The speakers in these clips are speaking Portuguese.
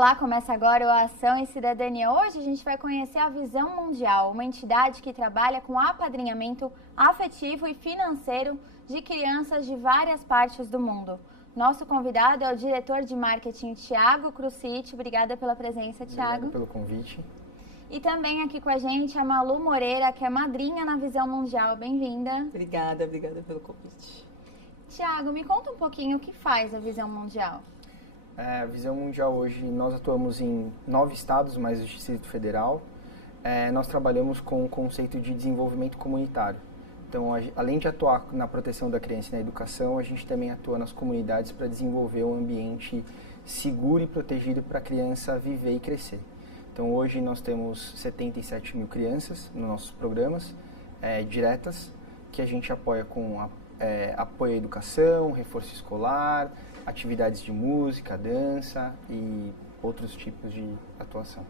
Olá, começa agora o Ação e Cidadania. Hoje a gente vai conhecer a Visão Mundial, uma entidade que trabalha com apadrinhamento afetivo e financeiro de crianças de várias partes do mundo. Nosso convidado é o diretor de marketing, Thiago Crucite. Obrigada pela presença, Thiago. Obrigado pelo convite. E também aqui com a gente a Malu Moreira, que é madrinha na Visão Mundial. Bem-vinda. Obrigada pelo convite. Thiago, me conta um pouquinho o que faz a Visão Mundial. A Visão Mundial hoje, nós atuamos em 9 estados, mais o Distrito Federal. Nós trabalhamos com o conceito de desenvolvimento comunitário. Então, além de atuar na proteção da criança e na educação, a gente também atua nas comunidades para desenvolver um ambiente seguro e protegido para a criança viver e crescer. Então, hoje nós temos 77 mil crianças nos nossos programas diretas, que a gente apoia com apoio à educação, reforço escolar, atividades de música, dança e outros tipos de atuação.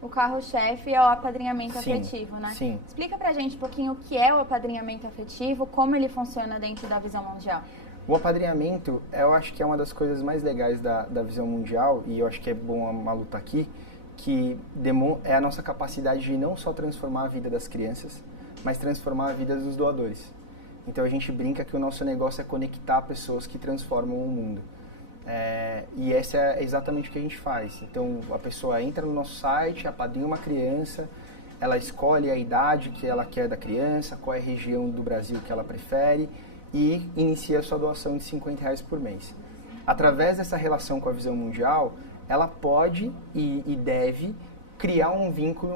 O carro-chefe é o apadrinhamento afetivo, né? Sim. Explica pra gente um pouquinho o que é o apadrinhamento afetivo, como ele funciona dentro da Visão Mundial. O apadrinhamento, eu acho que é uma das coisas mais legais da Visão Mundial, e eu acho que é bom a Malu estar aqui, que é a nossa capacidade de não só transformar a vida das crianças, mas transformar a vida dos doadores. Então a gente brinca que o nosso negócio é conectar pessoas que transformam o mundo. E esse é exatamente o que a gente faz. Então a pessoa entra no nosso site, apadrinha uma criança, ela escolhe a idade que ela quer da criança, qual é a região do Brasil que ela prefere e inicia a sua doação de R$50 por mês. Através dessa relação com a Visão Mundial, ela pode e deve criar um vínculo,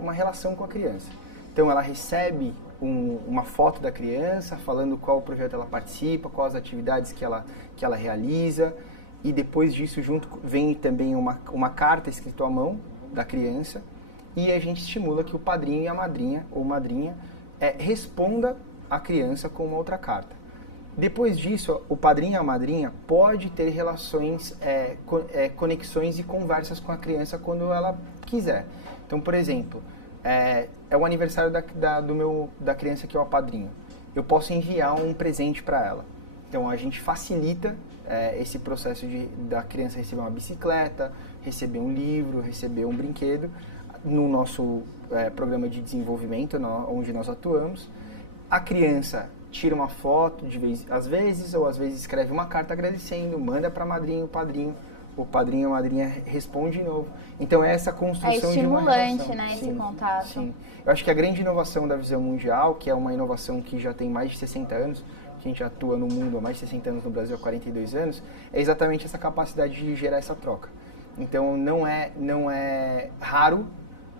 uma relação com a criança. Então ela recebe uma foto da criança, falando qual projeto ela participa, quais as atividades que ela realiza, e depois disso junto vem também uma carta escrita à mão da criança, e a gente estimula que o padrinho e a madrinha, ou madrinha, responda a criança com uma outra carta. Depois disso, o padrinho e a madrinha pode ter relações, conexões e conversas com a criança quando ela quiser. Então, por exemplo, é o aniversário da criança que eu apadrinho. Eu posso enviar um presente para ela. Então, a gente facilita esse processo da criança receber uma bicicleta, receber um livro, receber um brinquedo no nosso programa de desenvolvimento, onde nós atuamos. A criança tira uma foto, às vezes escreve uma carta agradecendo, manda para a madrinha, o padrinho e a madrinha responde de novo. Então é essa construção de uma relação. É estimulante, né, esse contato. Sim. Eu acho que a grande inovação da Visão Mundial, que é uma inovação que já tem mais de 60 anos, que a gente atua no mundo há mais de 60 anos, no Brasil há 42 anos, é exatamente essa capacidade de gerar essa troca. Então não é raro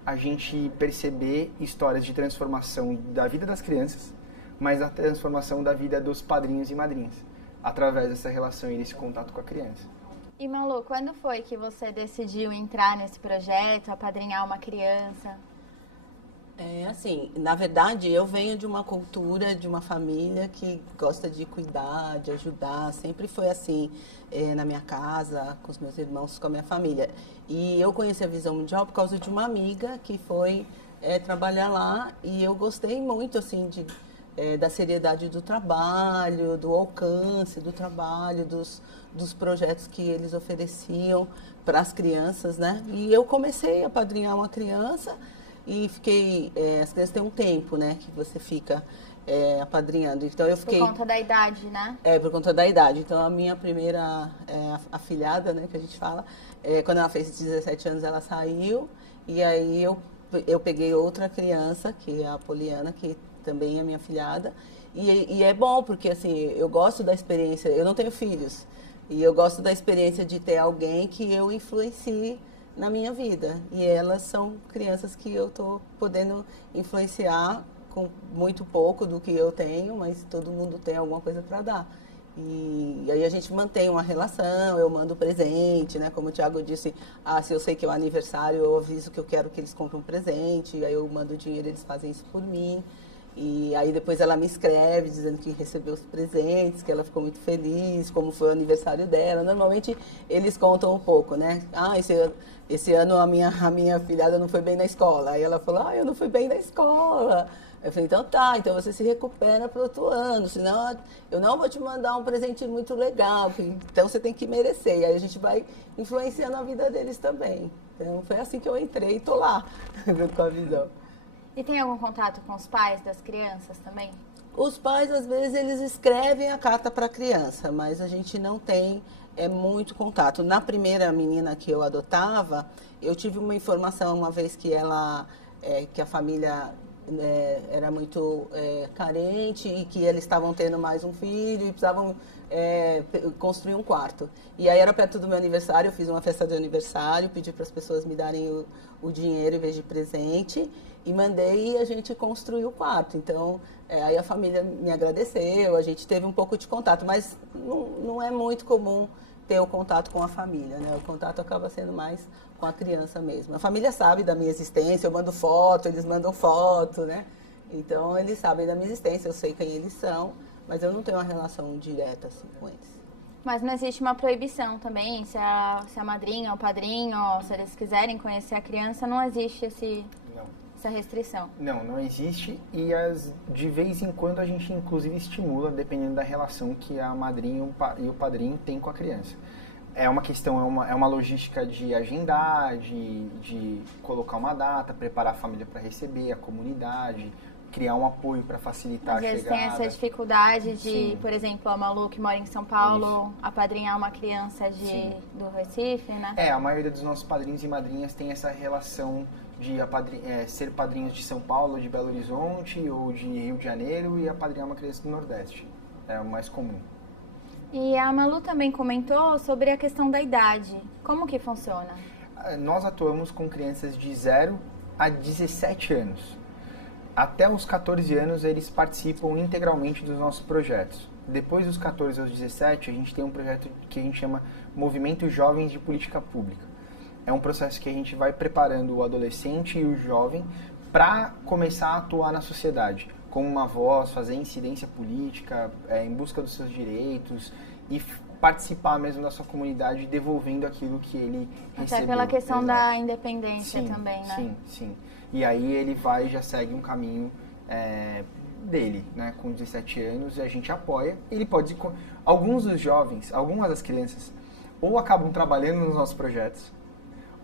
a gente perceber histórias de transformação da vida das crianças, mas a transformação da vida dos padrinhos e madrinhas, através dessa relação e desse contato com a criança. E Malu, quando foi que você decidiu entrar nesse projeto, apadrinhar uma criança? Assim, na verdade, eu venho de uma cultura, de uma família que gosta de cuidar, de ajudar. Sempre foi assim, na minha casa, com os meus irmãos, com a minha família. E eu conheci a Visão Mundial por causa de uma amiga que foi trabalhar lá. E eu gostei muito, assim, da seriedade do trabalho, do alcance do trabalho, dos projetos que eles ofereciam para as crianças, né? E eu comecei a apadrinhar uma criança e fiquei... as crianças têm um tempo, né? Que você fica apadrinhando. Então eu fiquei... Por conta da idade, né? Por conta da idade. Então a minha primeira afilhada, né? Que a gente fala, quando ela fez 17 anos, ela saiu. E aí eu peguei outra criança, que é a Poliana, que também é minha afilhada. E é bom, porque assim, eu gosto da experiência... Eu não tenho filhos. E eu gosto da experiência de ter alguém que eu influencie na minha vida. E elas são crianças que eu estou podendo influenciar com muito pouco do que eu tenho, mas todo mundo tem alguma coisa para dar. E aí a gente mantém uma relação, eu mando presente, né? Como o Thiago disse, se eu sei que é o aniversário, eu aviso que eu quero que eles comprem um presente, aí eu mando dinheiro, eles fazem isso por mim. E aí depois ela me escreve dizendo que recebeu os presentes, que ela ficou muito feliz, como foi o aniversário dela. Normalmente eles contam um pouco, né? Esse ano a minha filhada não foi bem na escola. Aí ela falou, eu não fui bem na escola. Eu falei, então tá, então você se recupera para o outro ano, senão eu não vou te mandar um presente muito legal, então você tem que merecer. E aí a gente vai influenciando a vida deles também. Então foi assim que eu entrei e tô lá com a visão. E tem algum contato com os pais das crianças também? Os pais, às vezes, eles escrevem a carta para a criança, mas a gente não tem muito contato. Na primeira menina que eu adotava, eu tive uma informação uma vez que que a família era muito carente e que eles estavam tendo mais um filho e precisavam construir um quarto. E aí era perto do meu aniversário, eu fiz uma festa de aniversário, pedi para as pessoas me darem o dinheiro em vez de presente e mandei e a gente construiu o quarto. Então, aí a família me agradeceu, a gente teve um pouco de contato, mas não é muito comum ter o contato com a família, né? O contato acaba sendo mais com a criança mesmo. A família sabe da minha existência, eu mando foto, eles mandam foto, né? Então, eles sabem da minha existência, eu sei quem eles são, mas eu não tenho uma relação direta assim, com eles. Mas não existe uma proibição também? Se a madrinha ou o padrinho, se eles quiserem conhecer a criança, não existe essa restrição? Não existe. E de vez em quando a gente, inclusive, estimula, dependendo da relação que a madrinha e o padrinho têm com a criança. É uma questão, é uma logística de agendar, de colocar uma data, preparar a família para receber, a comunidade, criar um apoio para facilitar a chegada. Às vezes tem essa dificuldade de, Sim. por exemplo, a Malu, que mora em São Paulo, apadrinhar uma criança do Recife, né? A maioria dos nossos padrinhos e madrinhas tem essa relação de ser padrinhos de São Paulo, de Belo Horizonte ou de Rio de Janeiro e apadrinhar uma criança do Nordeste. É o mais comum. E a Malu também comentou sobre a questão da idade. Como que funciona? Nós atuamos com crianças de 0 a 17 anos. Até os 14 anos, eles participam integralmente dos nossos projetos. Depois dos 14 aos 17, a gente tem um projeto que a gente chama Movimento Jovens de Política Pública. É um processo que a gente vai preparando o adolescente e o jovem para começar a atuar na sociedade, como uma voz, fazer incidência política, em busca dos seus direitos e participar mesmo da sua comunidade, devolvendo aquilo que ele recebeu. Até pela questão da independência também, né? Sim. E aí ele já segue um caminho dele, né? Com 17 anos, e a gente apoia. Ele pode... Alguns dos jovens, algumas das crianças, ou acabam trabalhando nos nossos projetos,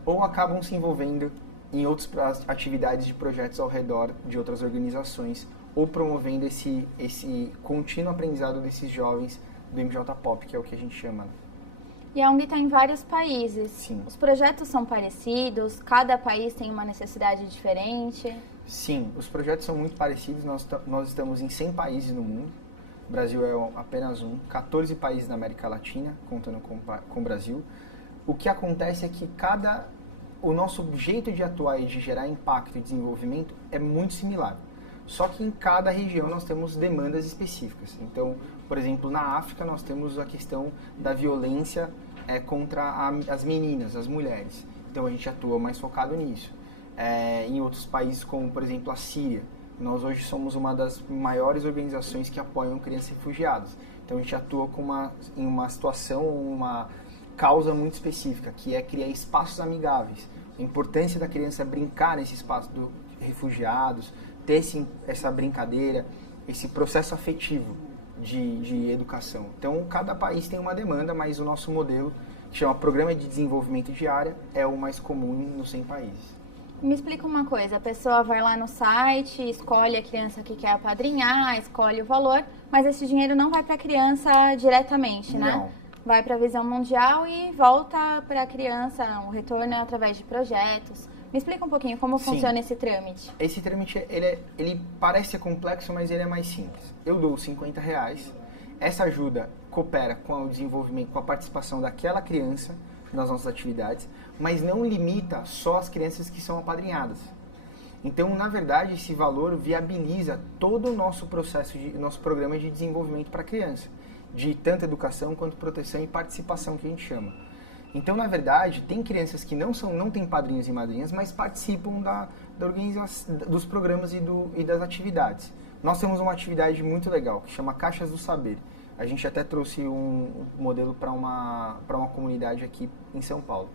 ou acabam se envolvendo em outras atividades de projetos ao redor de outras organizações, ou promovendo esse contínuo aprendizado desses jovens do MJ Pop, que é o que a gente chama. E a ONG está em vários países. Sim. Os projetos são parecidos? Cada país tem uma necessidade diferente? Sim, os projetos são muito parecidos. Nós estamos em 100 países no mundo. O Brasil é apenas 14 países da América Latina, contando com o Brasil. O que acontece é que o nosso jeito de atuar e de gerar impacto e desenvolvimento é muito similar. Só que em cada região nós temos demandas específicas. Então, por exemplo, na África nós temos a questão da violência contra as meninas, as mulheres. Então a gente atua mais focado nisso. Em outros países, como por exemplo a Síria, nós hoje somos uma das maiores organizações que apoiam crianças refugiadas. Então a gente atua em uma situação, uma causa muito específica, que é criar espaços amigáveis. A importância da criança brincar nesse espaço dos refugiados, ter essa brincadeira, esse processo afetivo de educação. Então, cada país tem uma demanda, mas o nosso modelo, que chama Programa de Desenvolvimento de Área, é o mais comum nos 100 países. Me explica uma coisa, a pessoa vai lá no site, escolhe a criança que quer apadrinhar, escolhe o valor, mas esse dinheiro não vai para a criança diretamente, né? Não. Vai para a Visão Mundial e volta para a criança, um retorno através de projetos. Me explica um pouquinho como funciona esse trâmite. Esse trâmite, ele parece ser complexo, mas ele é mais simples. Eu dou R$50. Essa ajuda coopera com o desenvolvimento, com a participação daquela criança nas nossas atividades, mas não limita só as crianças que são apadrinhadas. Então, na verdade, esse valor viabiliza todo o nosso processo, nosso programa de desenvolvimento para a criança, de tanto educação quanto proteção e participação, que a gente chama. Então, na verdade, tem crianças que não têm padrinhos e madrinhas, mas participam da organização, dos programas e das atividades. Nós temos uma atividade muito legal que chama Caixas do Saber. A gente até trouxe um modelo para uma comunidade aqui em São Paulo.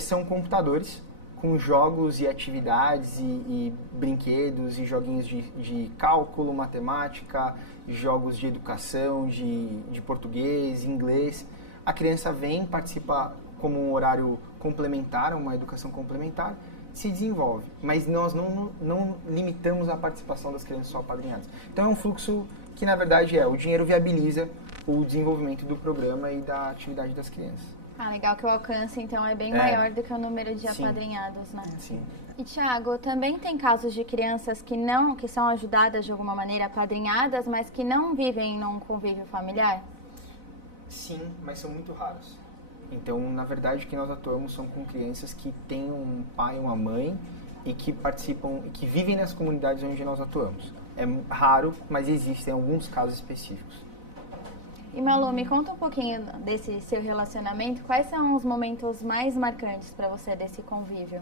São computadores com jogos e atividades e brinquedos e joguinhos de cálculo, matemática, jogos de educação, de português, inglês. A criança vem, participa como um horário complementar, uma educação complementar, se desenvolve. Mas nós não limitamos a participação das crianças só apadrinhadas. Então é um fluxo que, na verdade, o dinheiro viabiliza o desenvolvimento do programa e da atividade das crianças. Ah, legal que o alcance, então, é bem maior do que o número de apadrinhados, né? Sim. E, Thiago, também tem casos de crianças que são ajudadas de alguma maneira, apadrinhadas, mas que não vivem num convívio familiar? Sim, mas são muito raros. Então, na verdade, o que nós atuamos são com crianças que têm um pai e uma mãe e que participam, que vivem nas comunidades onde nós atuamos. É raro, mas existem alguns casos específicos. E Malu, me conta um pouquinho desse seu relacionamento. Quais são os momentos mais marcantes para você desse convívio?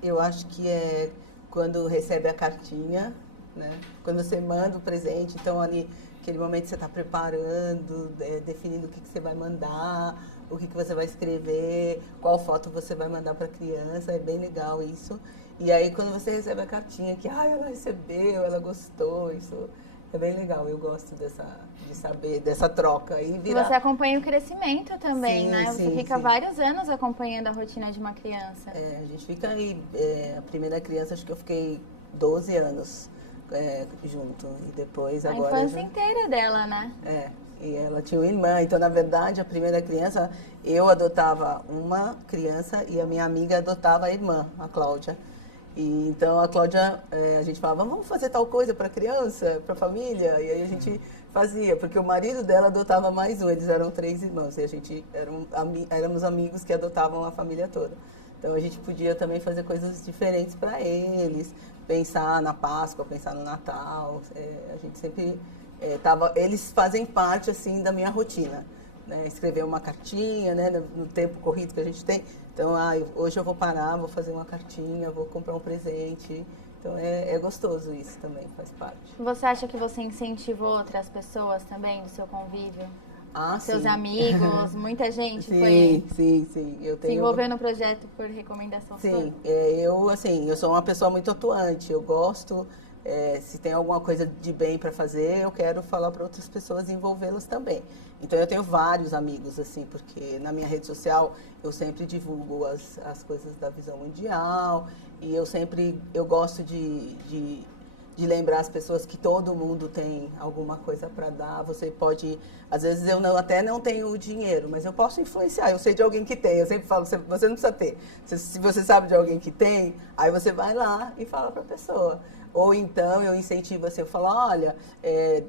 Eu acho que é quando recebe a cartinha, né? Quando você manda o presente, então ali, aquele momento que você está preparando, definindo o que você vai mandar, o que você vai escrever, qual foto você vai mandar para a criança, é bem legal isso. E aí quando você recebe a cartinha que ela recebeu, ela gostou, isso é bem legal, eu gosto de saber dessa troca. E você acompanha o crescimento também, sim, né? Você fica vários anos acompanhando a rotina de uma criança. A gente fica aí, a primeira criança, acho que eu fiquei 12 anos junto. E depois agora... A infância inteira dela, né? E ela tinha uma irmã. Então, na verdade, a primeira criança, eu adotava uma criança e a minha amiga adotava a irmã, a Cláudia. E, então, a Cláudia, a gente falava, vamos fazer tal coisa para a criança, para a família? E aí a gente fazia, porque o marido dela adotava mais um, eles eram 3 irmãos, e a gente éramos amigos que adotavam a família toda. Então, a gente podia também fazer coisas diferentes para eles, pensar na Páscoa, pensar no Natal. A gente sempre eles fazem parte, assim, da minha rotina. Né, escrever uma cartinha, né, no tempo corrido que a gente tem. Então, hoje eu vou parar, vou fazer uma cartinha, vou comprar um presente. Então, é gostoso isso também, faz parte. Você acha que você incentivou outras pessoas também do seu convívio? Seus sim. amigos, muita gente Sim. Eu tenho... se envolveu no projeto por recomendação sua? Sim, eu sou uma pessoa muito atuante, eu gosto... se tem alguma coisa de bem para fazer, eu quero falar para outras pessoas e envolvê-las também. Então, eu tenho vários amigos, assim, porque na minha rede social eu sempre divulgo as coisas da Visão Mundial e eu gosto de lembrar as pessoas que todo mundo tem alguma coisa para dar. Você pode, às vezes eu até não tenho o dinheiro, mas eu posso influenciar. Eu sei de alguém que tem, eu sempre falo, você não precisa ter. Se você sabe de alguém que tem, aí você vai lá e fala para a pessoa. Ou então eu incentivo assim, eu falo, olha,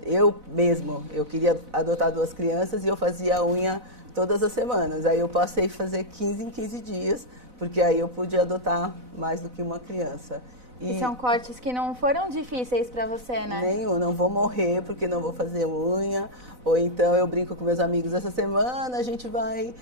eu queria adotar 2 crianças e eu fazia a unha todas as semanas. Aí eu passei a fazer 15 em 15 dias, porque aí eu pude adotar mais do que uma criança. E são cortes que não foram difíceis para você, né? Nenhum, não vou morrer porque não vou fazer unha. Ou então eu brinco com meus amigos, essa semana a gente vai...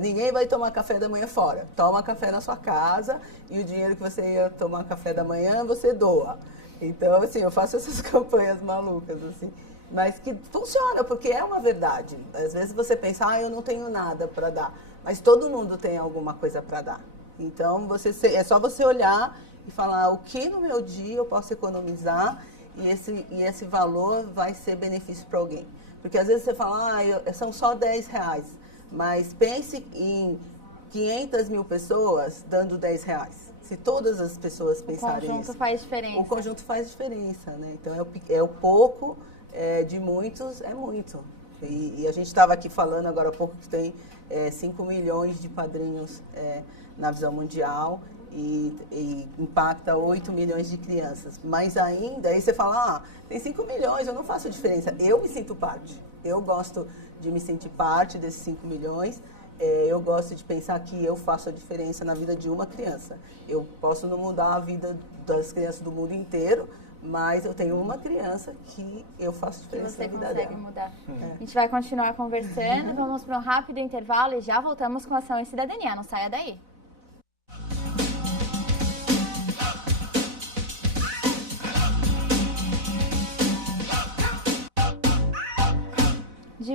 ninguém vai tomar café da manhã fora. Toma café na sua casa e o dinheiro que você ia tomar café da manhã, você doa. Então, assim, eu faço essas campanhas malucas, assim. Mas que funciona, porque é uma verdade. Às vezes você pensa, eu não tenho nada para dar. Mas todo mundo tem alguma coisa para dar. Então, é só você olhar e falar o que no meu dia eu posso economizar e esse valor vai ser benefício para alguém. Porque às vezes você fala, são só R$10, mas pense em 500 mil pessoas dando R$10. Se todas as pessoas pensarem isso. O conjunto faz diferença. O conjunto faz diferença, né? Então é o pouco, de muitos é muito. E a gente estava aqui falando agora há pouco que tem 5 milhões de padrinhos na Visão Mundial. E impacta 8 milhões de crianças. Mas ainda, aí você fala, tem 5 milhões, eu não faço diferença. Eu me sinto parte. Eu gosto de me sentir parte desses 5 milhões. Eu gosto de pensar que eu faço a diferença na vida de uma criança. Eu posso não mudar a vida das crianças do mundo inteiro, mas eu tenho uma criança que eu faço diferença na vida dela. Você consegue mudar. A gente vai continuar conversando, vamos para um rápido intervalo e já voltamos com Ação e Cidadania. Não saia daí.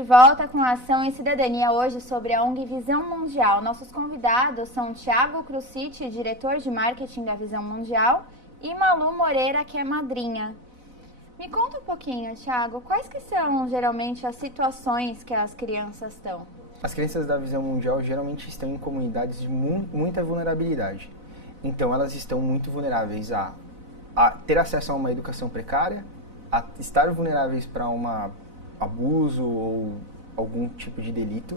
de volta com a Ação e Cidadania hoje sobre a ONG Visão Mundial. Nossos convidados são Thiago Cruciti, diretor de marketing da Visão Mundial, e Malu Moreira, que é madrinha. Me conta um pouquinho, Thiago, quais que são geralmente as situações que as crianças estão? As crianças da Visão Mundial geralmente estão em comunidades de muita vulnerabilidade. Então elas estão muito vulneráveis a ter acesso a uma educação precária, a estar vulneráveis para abuso ou algum tipo de delito,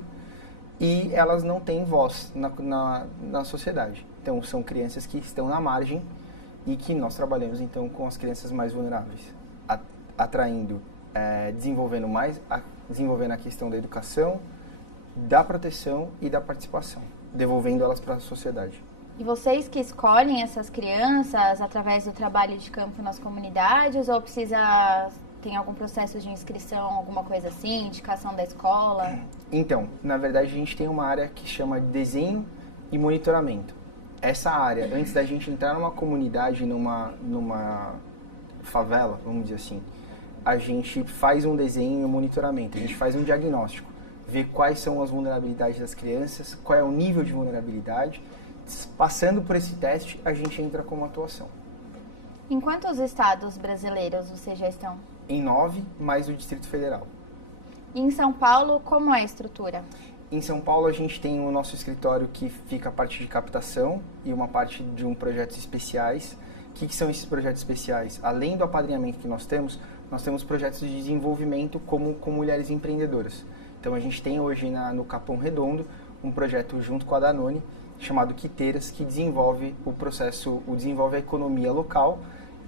e elas não têm voz na sociedade. Então são crianças que estão na margem e que nós trabalhamos então com as crianças mais vulneráveis, atraindo, desenvolvendo a questão da educação, da proteção e da participação, devolvendo elas para a sociedade. E vocês que escolhem essas crianças através do trabalho de campo nas comunidades ou tem algum processo de inscrição, alguma coisa assim, indicação da escola? Então, na verdade, a gente tem uma área que chama desenho e monitoramento. Essa área, antes da gente entrar numa comunidade, numa favela, vamos dizer assim, a gente faz um desenho e um monitoramento, a gente faz um diagnóstico, vê quais são as vulnerabilidades das crianças, qual é o nível de vulnerabilidade. Passando por esse teste, a gente entra com uma atuação. Em quantos estados brasileiros vocês já estão? Em 9, mais o Distrito Federal. E em São Paulo, como é a estrutura? Em São Paulo, a gente tem o nosso escritório que fica a parte de captação e uma parte de projetos especiais. O que são esses projetos especiais? Além do apadrinhamento que nós temos projetos de desenvolvimento com mulheres empreendedoras. Então, a gente tem hoje no Capão Redondo um projeto junto com a Danone, chamado Quiteiras, que desenvolve desenvolve a economia local,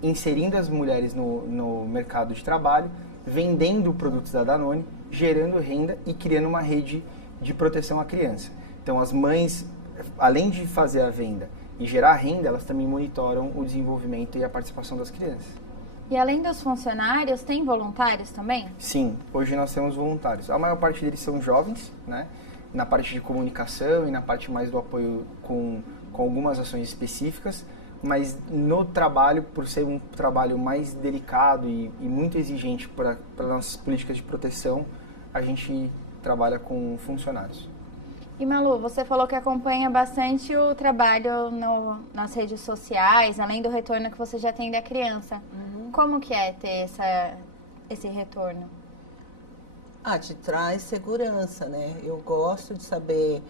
inserindo as mulheres no mercado de trabalho, vendendo produtos da Danone, gerando renda e criando uma rede de proteção à criança. Então, as mães, além de fazer a venda e gerar renda, elas também monitoram o desenvolvimento e a participação das crianças. E além dos funcionários, tem voluntários também? Sim, hoje nós temos voluntários. A maior parte deles são jovens, né? Na parte de comunicação e na parte mais do apoio com algumas ações específicas, mas no trabalho, por ser um trabalho mais delicado e muito exigente para nossas políticas de proteção, a gente trabalha com funcionários. E Malu, você falou que acompanha bastante o trabalho nas redes sociais, além do retorno que você já tem da criança. Uhum. Como que é ter esse retorno? Te traz segurança, né? Eu gosto de saber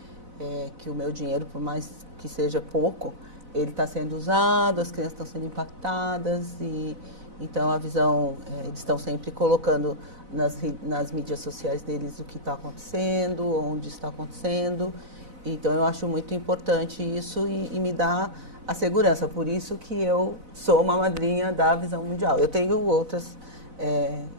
que o meu dinheiro, por mais que seja pouco, ele está sendo usado, as crianças estão sendo impactadas e então a Visão, eles estão sempre colocando nas mídias sociais deles o que está acontecendo, onde está acontecendo. Então eu acho muito importante isso e me dá a segurança. Por isso que eu sou uma madrinha da Visão Mundial. Eu tenho outras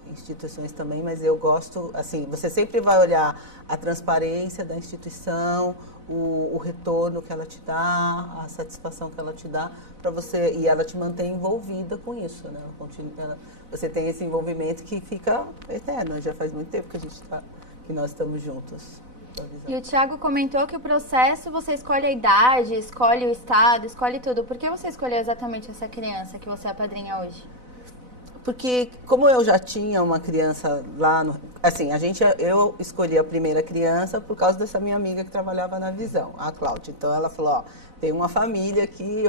instituições também, mas eu gosto, assim, você sempre vai olhar a transparência da instituição, o retorno que ela te dá, a satisfação que ela te dá para você, e ela te mantém envolvida com isso, né? Você tem esse envolvimento que fica eterno, já faz muito tempo que nós estamos juntos. E o Thiago comentou que o processo, você escolhe a idade, escolhe o estado, escolhe tudo. Por que você escolheu exatamente essa criança que você apadrinha hoje? Porque como eu já tinha uma criança lá, eu escolhi a primeira criança por causa dessa minha amiga que trabalhava na Visão, a Cláudia. Então ela falou, tem uma família aqui,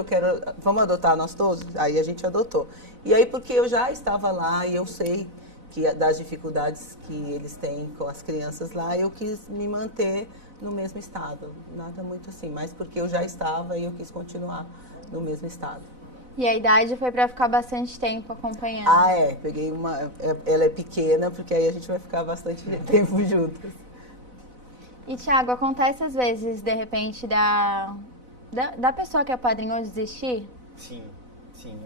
vamos adotar nós todos? Aí a gente adotou. E aí porque eu já estava lá e eu sei que das dificuldades que eles têm com as crianças lá, eu quis me manter no mesmo estado. Nada muito assim, mas porque eu já estava e eu quis continuar no mesmo estado. E a idade foi para ficar bastante tempo acompanhando? Peguei ela é pequena, porque aí a gente vai ficar bastante tempo juntas. E, Thiago, acontece às vezes, de repente, da pessoa que apadrinhou desistir? Sim,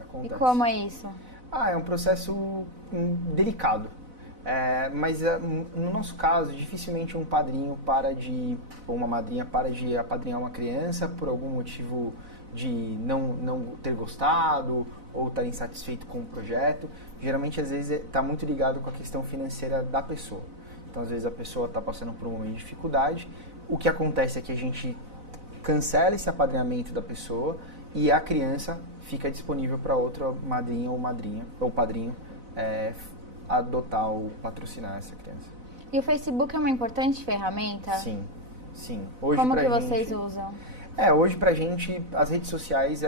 acontece. E como é isso? É um processo delicado. Mas no nosso caso, dificilmente um padrinho ou uma madrinha para de apadrinhar uma criança por algum motivo de não ter gostado ou estar insatisfeito com o projeto. Geralmente, às vezes, está muito ligado com a questão financeira da pessoa. Então, às vezes, a pessoa está passando por um momento de dificuldade. O que acontece é que a gente cancela esse apadrinhamento da pessoa e a criança fica disponível para outra madrinha ou padrinho adotar ou patrocinar essa criança. E o Facebook é uma importante ferramenta? Sim, sim. Hoje, como que gente, vocês usam? Hoje pra gente, as redes sociais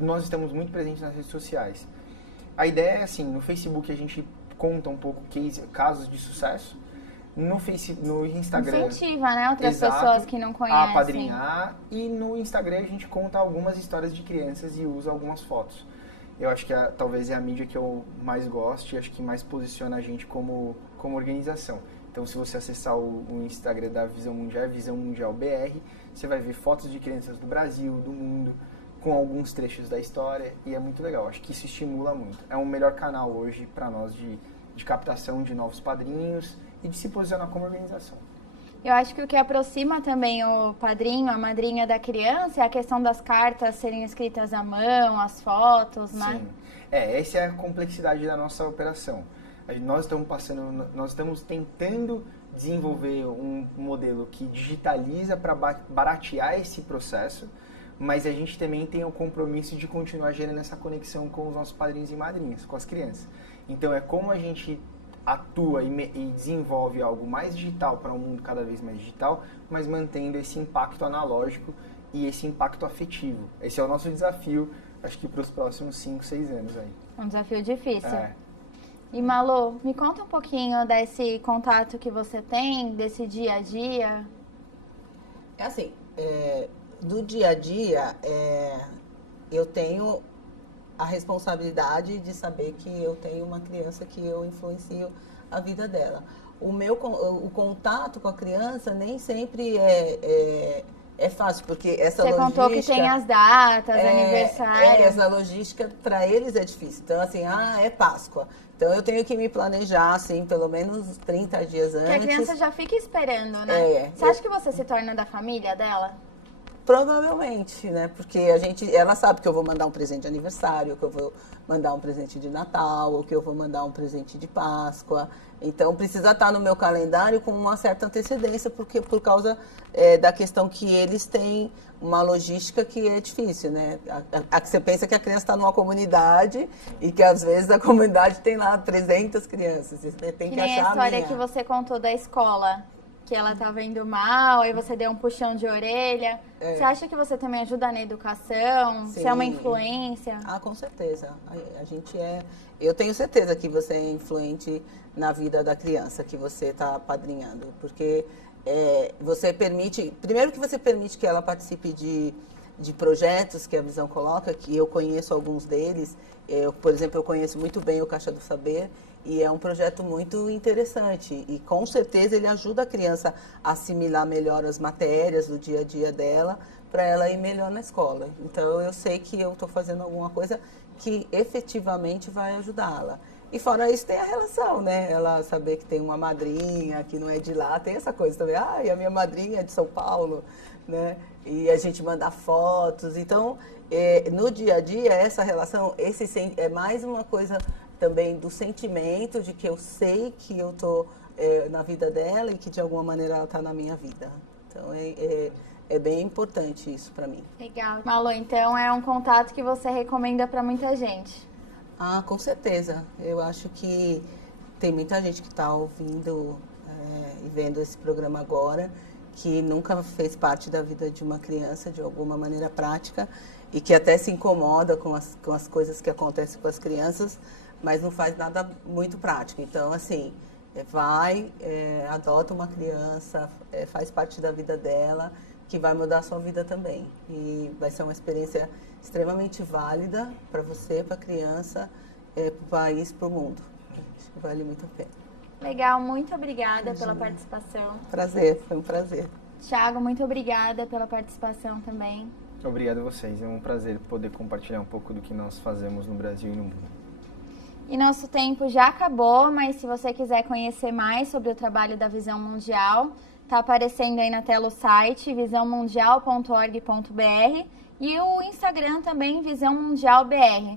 nós estamos muito presentes nas redes sociais. A ideia é assim, no Facebook a gente conta um pouco casos de sucesso. No Instagram... Incentiva, né? Outras pessoas que não conhecem. A apadrinhar. E no Instagram a gente conta algumas histórias de crianças e usa algumas fotos. Eu acho que talvez é a mídia que eu mais gosto e acho que mais posiciona a gente como organização. Então, se você acessar o Instagram da Visão Mundial, Visão Mundial BR, você vai ver fotos de crianças do Brasil, do mundo, com alguns trechos da história, e é muito legal. Acho que isso estimula muito. É um melhor canal hoje para nós de captação de novos padrinhos e de se posicionar como organização. Eu acho que o que aproxima também o padrinho, a madrinha da criança é a questão das cartas serem escritas à mão, as fotos, né? Sim. Essa é a complexidade da nossa operação. Nós estamos tentando desenvolver um modelo que digitaliza para baratear esse processo, mas a gente também tem o compromisso de continuar gerando essa conexão com os nossos padrinhos e madrinhas, com as crianças. Então, é como a gente atua e desenvolve algo mais digital para um mundo cada vez mais digital, mas mantendo esse impacto analógico e esse impacto afetivo. Esse é o nosso desafio, acho que para os próximos 5, 6 anos aí. Um desafio difícil. E Malu, me conta um pouquinho desse contato que você tem, desse dia a dia. É assim, do dia a dia, eu tenho a responsabilidade de saber que eu tenho uma criança que eu influencio a vida dela. O contato com a criança nem sempre é fácil, porque essa logística... Você contou que tem as datas, aniversários. Essa logística, para eles é difícil. Então, assim, é Páscoa. Então, eu tenho que me planejar, assim, pelo menos 30 dias antes. Porque a criança já fica esperando, né? Você acha que você se torna da família dela? Provavelmente, né? Porque ela sabe que eu vou mandar um presente de aniversário, que eu vou mandar um presente de Natal, ou que eu vou mandar um presente de Páscoa. Então, precisa estar no meu calendário com uma certa antecedência, porque por causa da questão que eles têm uma logística que é difícil, né? Você pensa que a criança está numa comunidade e que às vezes a comunidade tem lá 300 crianças. Você tem que achar a história que você contou da escola, que ela estava indo mal, aí você deu um puxão de orelha. Você acha que você também ajuda na educação? Sim. Você é uma influência? Com certeza. Eu tenho certeza que você é influente na vida da criança que você está apadrinhando, porque você permite... Primeiro que você permite que ela participe de projetos que a Visão coloca, que eu conheço alguns deles. Por exemplo, eu conheço muito bem o Caixa do Saber, e é um projeto muito interessante. E, com certeza, ele ajuda a criança a assimilar melhor as matérias do dia a dia dela, para ela ir melhor na escola. Então, eu sei que eu estou fazendo alguma coisa que efetivamente vai ajudá-la. E, fora isso, tem a relação, né? Ela saber que tem uma madrinha, que não é de lá, tem essa coisa também. E a minha madrinha é de São Paulo, né? E a gente manda fotos. Então, no dia a dia, essa relação, é mais uma coisa também do sentimento de que eu sei que eu estou na vida dela e que de alguma maneira ela está na minha vida. Então é bem importante isso para mim. Legal. Malu, então é um contato que você recomenda para muita gente? Com certeza. Eu acho que tem muita gente que está ouvindo e vendo esse programa agora que nunca fez parte da vida de uma criança de alguma maneira prática e que até se incomoda com as coisas que acontecem com as crianças, mas não faz nada muito prático. Então, assim, adota uma criança, faz parte da vida dela, que vai mudar a sua vida também. E vai ser uma experiência extremamente válida para você, para a criança, para o país, para o mundo. Acho que vale muito a pena. Legal, muito obrigada pela participação. Prazer, foi um prazer. Thiago, muito obrigada pela participação também. Obrigado a vocês, é um prazer poder compartilhar um pouco do que nós fazemos no Brasil e no mundo. E nosso tempo já acabou, mas se você quiser conhecer mais sobre o trabalho da Visão Mundial, está aparecendo aí na tela o site visãomundial.org.br e o Instagram também, Visão Mundial BR.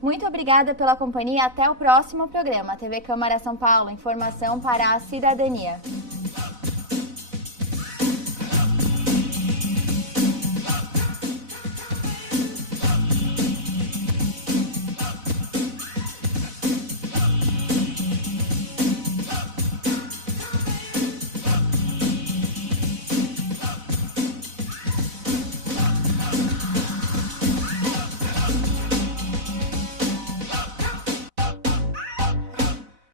Muito obrigada pela companhia, até o próximo programa. TV Câmara São Paulo, informação para a cidadania.